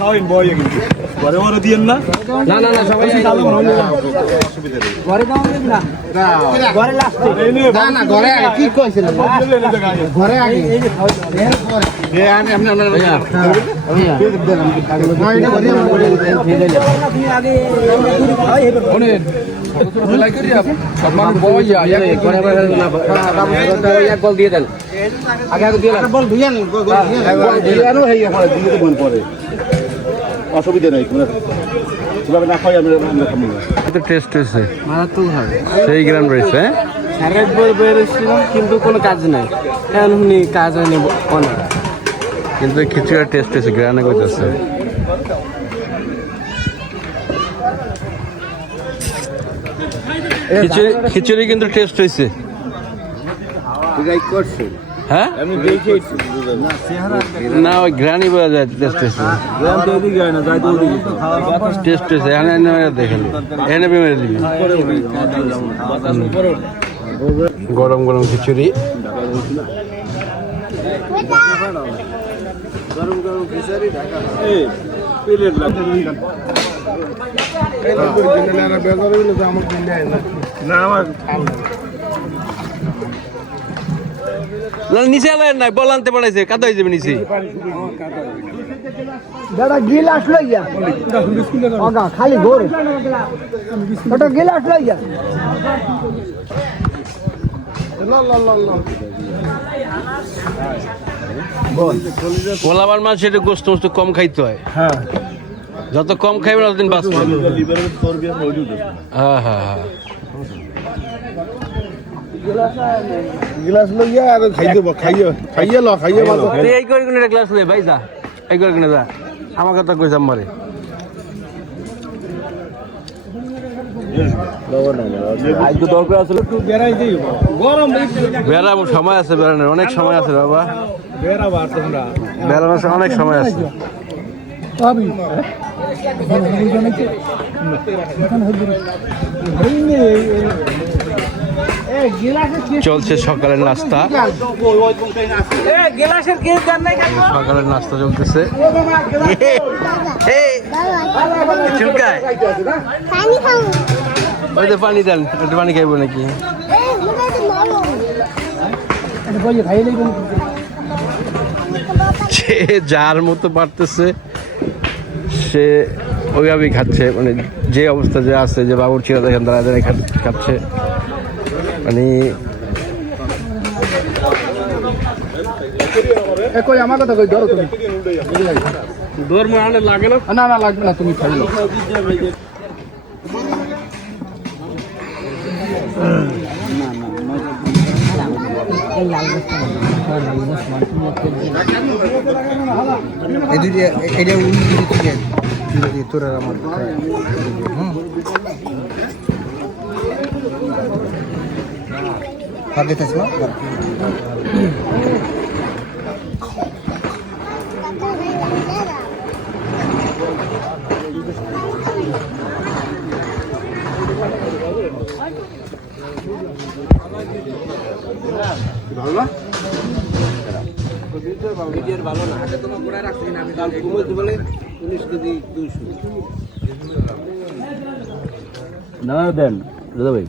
খাওয়াইন বয় কিন্তু ঘরে ঘরে দিয়েন না না না না সবাই ঘরে দাও না ঘরে লাস্ট না না ঘরে আগে কি কইছিলেন ঘরে আগে এই যে খাওয়াই আমি আমরা ভাইয়া আগে ওনে লাই করি সম্মান বইয়া এক ঘরে না এক বল দিয়ে দেন আগে আগে দিয়ে বল দিয়েন গোল দিয়ে আরো হই এখন দিয়ে দেন পরে অসুবিধা নাই কিভাবে না খাই আমরা খাবো এটা টেস্ট হয়েছে মারাত্মক হবে সেই গ্রাম রয়েছে সারা বই বেরোছিলাম কিন্তু কোনো কাজ নাই এমনি কাজ হয়নি অনেক কিন্তু খিচুড়ির টেস্ট হয়েছে গ্রানে কইতেছে খিচুড়ি কিন্তু টেস্ট হয়েছে হ্যাঁ না ওই গ্রানি বোঝা যায় টেস্ট হয়েছে টেস্ট হয়েছে এখানে দেখেন এনে বেমারে দিবি গরম গরম খিচুড়ি নিচে আলার নাই বল আনতে পারাইছে কাদা হয়ে যাবে নিচে দাদা গিলাস লইয়া আগা খালি ঘোর ওটা গিলাস লইয়া পোলাবার মাছ সেটা গোস্ত মোস্ত কম খাইতে হয় হ্যাঁ যত কম খাইবে ততদিন বাঁচবে হ্যাঁ হ্যাঁ হ্যাঁ গ্লাস লইয়া আর খাই দেব খাইয়ে ভালো তুই এই করে কিনে গ্লাস লই ভাই যা এই করে কিনে যা আমার কথা কইছাম মারে দরকার আসলে একটু বেড়াই দিই গরম বেড়াবো সময় আছে বেড়ানোর অনেক সময় আছে বাবা বেড়াবার তোমরা বেড়ানোর অনেক সময় আছে চলছে সকালের নাস্তা সকালের নাস্তা চলতেছে পানি দেন একটু পানি খাইবো নাকি সে যার মতো পারতেছে সে ওইভাবেই খাচ্ছে মানে যে অবস্থা যে আছে যে বাবুর ছিল দেখেন তারা খাচ্ছে মানে আমার কথা কই ধরো তুমি দৌড় মারানো লাগে না না না লাগবে না তুমি খাইলো তোর আমার ভালো না আগে তোমার গোড়ায় রাখছি না আমি কাল ঘুমোতে বলে 19 কেজি 200 না দেন দাদা ভাই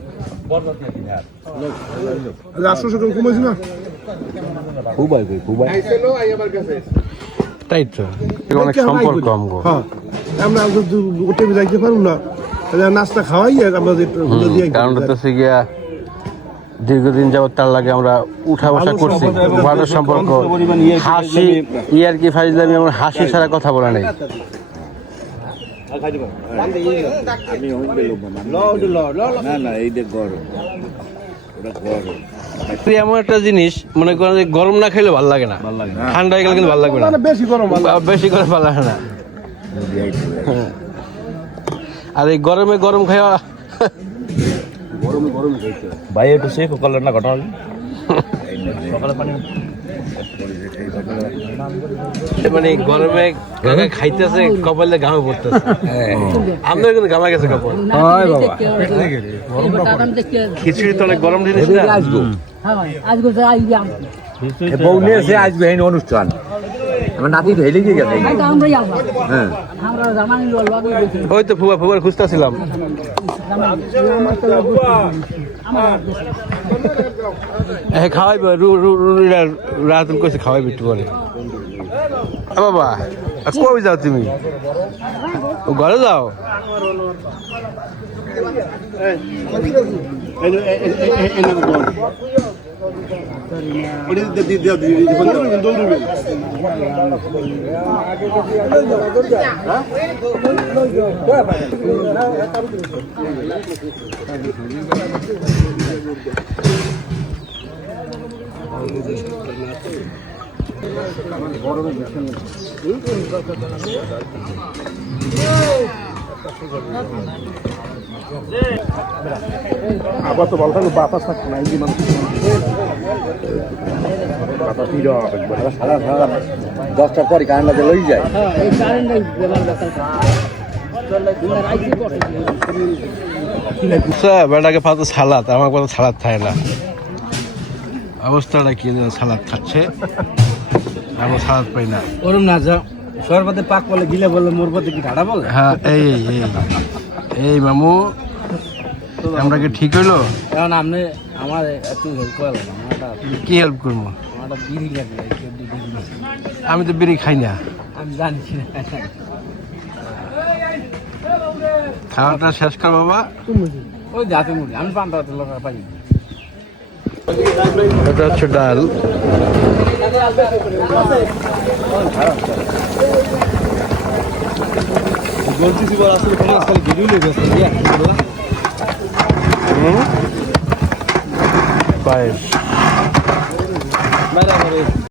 তাই তো অনেক সম্পর্ক কম আমরা যাইতে পারবো না নাস্তা খাওয়াই কারণ হচ্ছে গিয়া দীর্ঘদিন যাবত তার লাগে আমরা উঠা বসা করছি ভালো সম্পর্ক হাসি ইয়ার কি ফাইজলামি আমরা হাসি ছাড়া কথা বলা নেই এমন একটা জিনিস মনে করেন যে গরম না খেলে ভালো লাগে না, ঠান্ডা হয়ে গেলে কিন্তু ভালো লাগবে না, বেশি গরম বেশি করে ভালো লাগে না। আর এই গরমে গরম খাওয়া ভাই একটু সেফ করলেন না ঘটনা সকালে পানি মানে গরমে কাকা খাইতেছে কপালে ঘামে পড়তেছে, আমাদের কিন্তু ঘামা গেছে কপাল। খিচুড়ি তো অনেক গরম জিনিস না। বউ নিয়েছে আসবে এই অনুষ্ঠান আমার নাতি তো হেলে গিয়ে গেছে হ্যাঁ ওই তো ফুবার খুঁজতেছিলাম। খাওয়াইবে রাত কইছে খাওয়াইবে একটু পরে। বাবা কই যাও তুমি, ঘরে যাও? আবার তো ভালো থাকবে, বাতাস থাকবে না, এই মানুষ বাতাস সারা 10টার পরে কারেন্টটা লই যায় বেটাকে পাতো সালাদ, আমার কথা সালাদ খায় না, অবস্থাটা কি সালাদ খাচ্ছে, আমরা সালাদ পাই না। ওরম না যা সরবতে পাক বলে গিলে বলে মোর পথে কি ঢাড়া বলে। হ্যাঁ এই এই এই মামু আমরা কি ঠিক হইলো? কারণ আপনি আমার একটু হেল্প করলেন, কি হেল্প করবো? আমার বিড়ি লাগবে, আমি তো বিড়ি খাই না। আমি জানি না খাওয়াটা শেষ কর বাবা। ওই যাতে মুড়ি আমি পান্তা লোক পাই। এটা হচ্ছে ডাল, বলতেছি বল আসলে কোনো আসলে ভিডিও লেগেছে পায়েস।